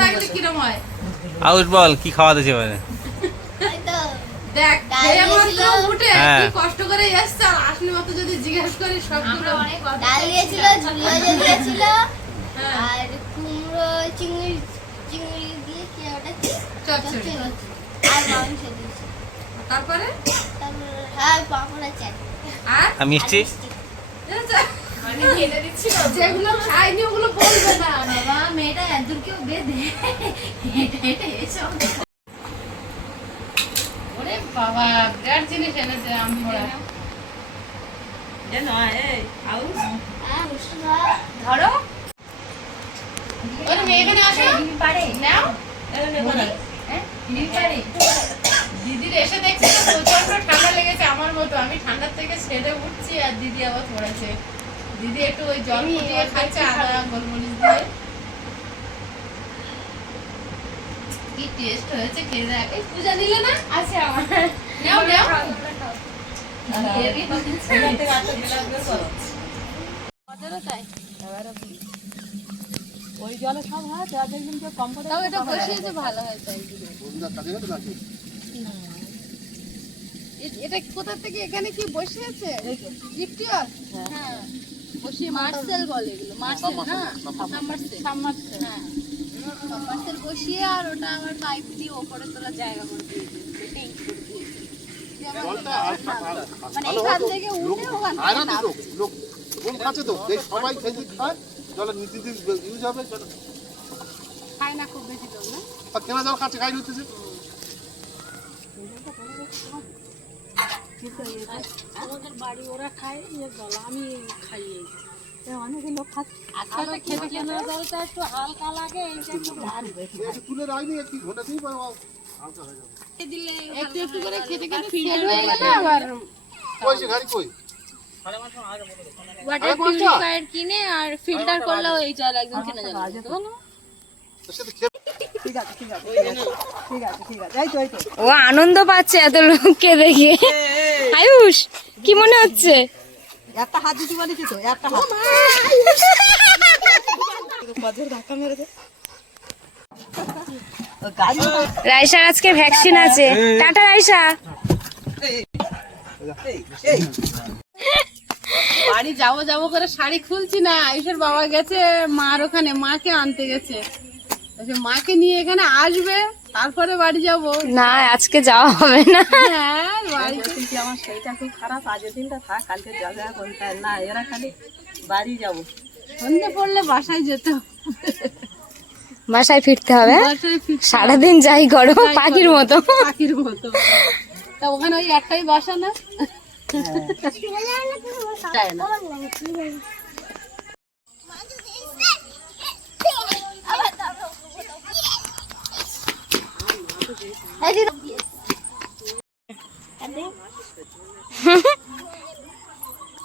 থাকলে কিরম হয়? আউট বল, কি খাওয়া দিয়েছে এবারে? দেখ ডাল উঠে হ্যাঁ। কি কষ্ট করে এসছে, আর আসলে মতো যদি জিজ্ঞেস করি সবগুলো ডাল দিয়েছিল, ঝুলিয়ে দিয়েছিল, হ্যাঁ। আর কুমড়ো চিংড়ি চিংড়ি দিয়ে কি ওটা কি চচ্চড়ি। আর মাংস দিয়েছিল। তারপরে তারপর হ্যাঁ পাপড় আছে আর আর মিষ্টি? মানে ঢেলে দিচ্ছিল, যেগুলো খাইনি ওগুলো বলবে না। বাবা মেয়েটা এদুর কেউ বেঁধে হেঁটে হেঁটে এসব ওরে বাবা বিরাট জিনিস এনেছে আমি ধরো ওরে মেয়ে এখানে আসো, পারে নাও। হ্যাঁ দিদির এসে দেখছি তো প্রচন্ড ঠান্ডা লেগেছে আমার মতো, আমি ঠান্ডার থেকে ছেড়ে উঠছি আর দিদি আবার পড়েছে। দিদি একটু ওই জল ফুটিয়ে খাচ্ছে আদা গোলমরিচ দিয়ে। কি টেস্ট হয়েছে খেয়ে দেখ। এই পূজা নিলে না? আছে আমার নাও নাও। ওই জলে সব হয়, তো একদিন কেউ কম করে তাও এটা বসিয়েছে ভালো হয়েছে। এটা কোথা থেকে এখানে কি বসিয়েছে? জিপটিওর? হ্যাঁ বসিয়ে মার্সেল বলে এগুলো, মার্সেল না সাবমার্সেল। হ্যাঁ সাবমার্সেল বসিয়ে আর ওটা আমার পাইপ দিয়ে ওপরে তোলা জায়গা করে দিয়েছে, ট্যাঙ্ক করে দিয়েছে। মানে এখান থেকে উঠে ওখান থেকে নামবে। খায় না খুব বেশি লোক না? আমাদের বাড়ি ওরা খায়, জল আমি খাইয়ে অনেক লোক খাচ্ছে। আজকাল খেতে কেনা জলটা একটু হালকা লাগে, এইটা একটু ভার বেশি দিলে একটু একটু করে খেতে খেতে ফিল্টার হয়ে গেল। আবার ওয়াটার পিউরিফায়ার কিনে আর ফিল্টার করলেও এই জল একদম কেনা যাবে। ও আনন্দ পাচ্ছে এত লোককে দেখে। আয়ুষ কি মনে হচ্ছে? একটা হাত দিতে বলেছি তো, একটা হাত ধাক্কা মেরেছে। রাইসার আজকে ভ্যাকসিন আছে। টাটা রাইসা। বাড়ি যাবো যাবো করে শাড়ি খুলছি না, আয়ুষের বাবা গেছে মার ওখানে, মাকে আনতে গেছে। মাকে নিয়ে এখানে আসবে তারপরে বাড়ি যাব। না আজকে যাওয়া হবে না। হ্যাঁ বাড়িতে কিন্তু আমার সেইটা খুব খারাপ, আজের দিনটা থাক, কালকে যাবে করতে না, এরা খালি বাড়ি যাবো। সন্ধে পড়লে বাসায় যেতে হবে। বাসায় ফিরতে হবে। বাসায় ফিরতে সারাদিন যাই করো পাখির মতো। পাখির মতো। তা ওখানে ওই একটাই বাসা না?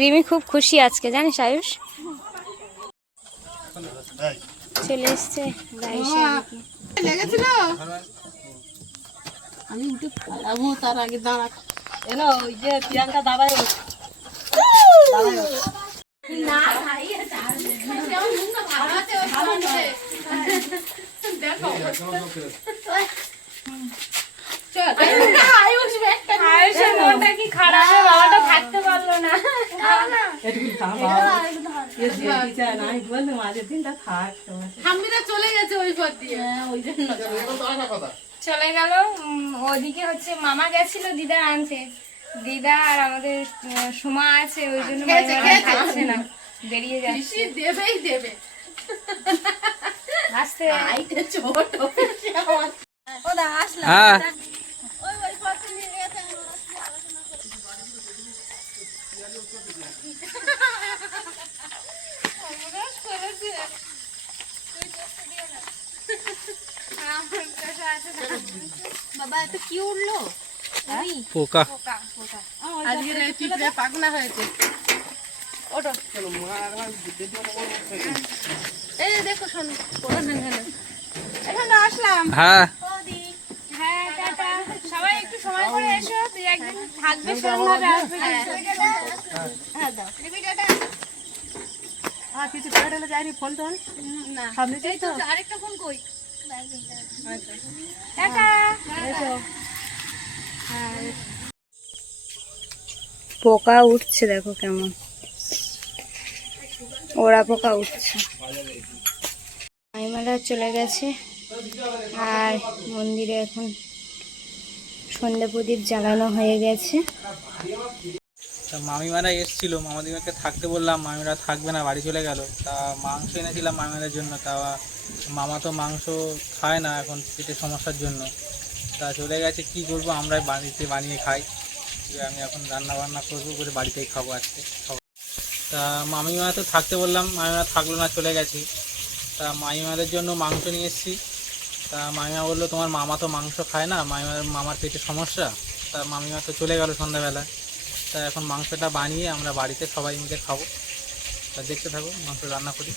রিমি খুব খুশি আজকে, জানিস আয়ুষ? চলে এসছে লেগেছিল, আমি উঠে পালাবো তার আগে দাঁড়া। এলো ওই যে প্রিয়াঙ্কা দাবাই আয়ুষের মনটা কি খারাপ, বাবাটা থাকতে পারলো না। বললাম আজের দিনটা থাক। ঠাম্মিরা চলে গেছে ওই পথ দিয়ে, ওই জন্য চলে গেল। ওদিকে হচ্ছে মামা গেছিল দিদা আনতে, দিদা আর আমাদের সোমা আছে, ওই জন্য খাচ্ছে না, বেরিয়ে যাচ্ছে। দেবেই দেবে। আসতে ছোট হ্যাঁ বাবা এত কি উঠলো? পোকা। আজকে পিঁপড়ে পাকনা হয়েছে। ওটো এই দেখো শোনো, এখানে আসলাম। হ্যাঁ হ্যাঁ টাটা, সবাই একটু সময় করে এসো, তুই একদিন থাকবে সেরকম ভাবে আসবে। হ্যাঁ দাও কিছু করে যায়নি ফোন টোন না সব নিচেই তো। আরেকটা ফোন কই? পোকা উঠছে, দেখো কেমন ওরা পোকা উঠছে। মাইমারা চলে গেছে আর মন্দিরে এখন সন্ধ্যা প্রদীপ জ্বালানো হয়ে গেছে। তা মামিমারা এসেছিল, মামাদিমাকে থাকতে বললাম, মামিরা থাকবে না, বাড়ি চলে গেল। তা মাংস এনেছিলাম মামিমাদের জন্য, তা মামা তো মাংস খায় না এখন পেটের সমস্যার জন্য, তা চলে গেছে। কি করবো, আমরাই বাড়িতে বানিয়ে খাই। যে আমি এখন রান্না বান্না করবো করে বাড়িতেই খাবো আজকে সবাই। তা মামিমা তো থাকতে বললাম, মামিমা থাকলো না, চলে গেছে। তা মামিমাদের জন্য মাংস নিয়ে এসেছি। তা মামিমা বললো তোমার মামা তো মাংস খায় না, মামার পেটে সমস্যা। তা মামিমা তো চলে গেল সন্ধ্যাবেলা। তা এখন মাংসটা বানিয়ে আমরা বাড়িতে সবাই মিলে খাবো। তা দেখতে থাকো মাংস রান্না করি।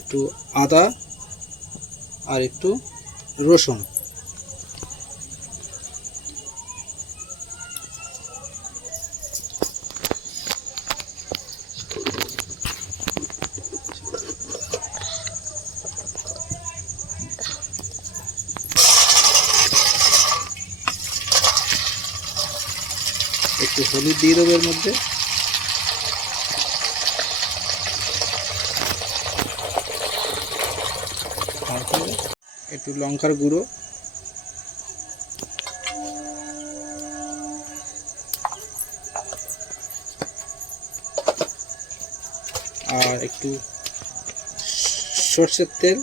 একটু আদা আর একটু রসুন, একটু হলুদ দিয়ে দেবো এর মধ্যে, একটু লঙ্কার গুঁড়ো, আর একটু সরষের তেল,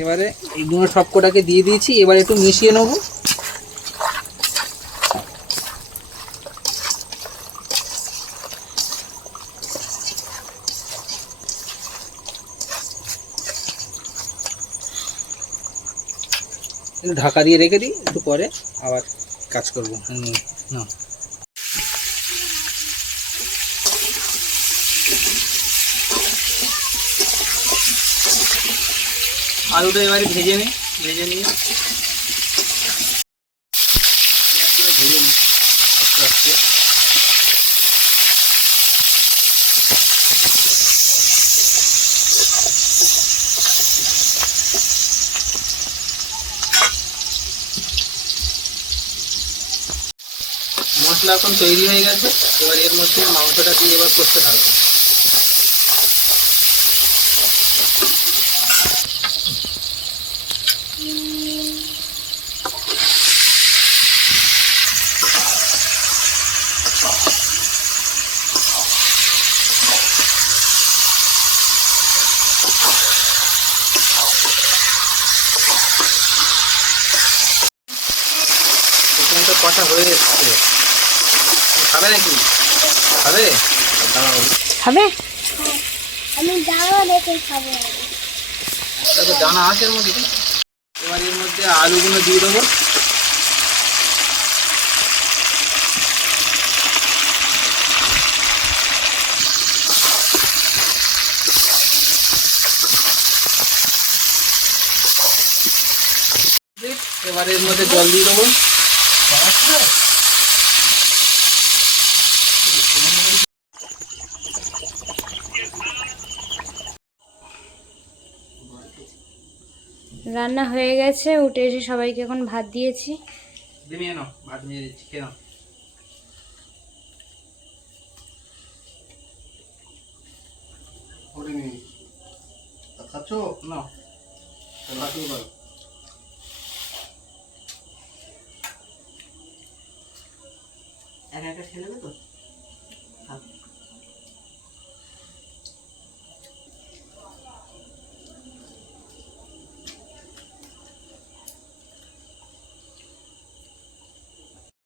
এবারে এইগুলো সবকটাকে দিয়ে দিয়েছি। এবার একটু মিশিয়ে নেবো। ঢাকা দিয়ে রেখে দিই, একটু পরে আবার কাজ করবো। না আলুটা এবারে ভেজে নিই, ভেজে নিয়ে ভেজে নিই আস্তে আস্তে। মশলা এখন তৈরি হয়ে গেছে, এবার এর মধ্যে মাংসটা দিয়ে এবার করতে থাকবে। কষা হয়ে এসছে, খাবে নাকি? খাবে? খাবে? আমি দানা দেখে খাবো। তারপর দানা আছে এর মধ্যে। এবার এর মধ্যে আলুগুলো দিয়ে দেবো। এবার এর মধ্যে জল দিয়ে দেবো। রান্না হয়ে গেছে, উঠে এসে সবাইকে এখন ভাত দিয়েছি। নিয়ে নাও, ভাত নিয়ে দিচ্ছি, খেয়ে নাও। খাচ্ছ না খাওয়া শুরু করো। একা একা খেয়ে নেবে তো?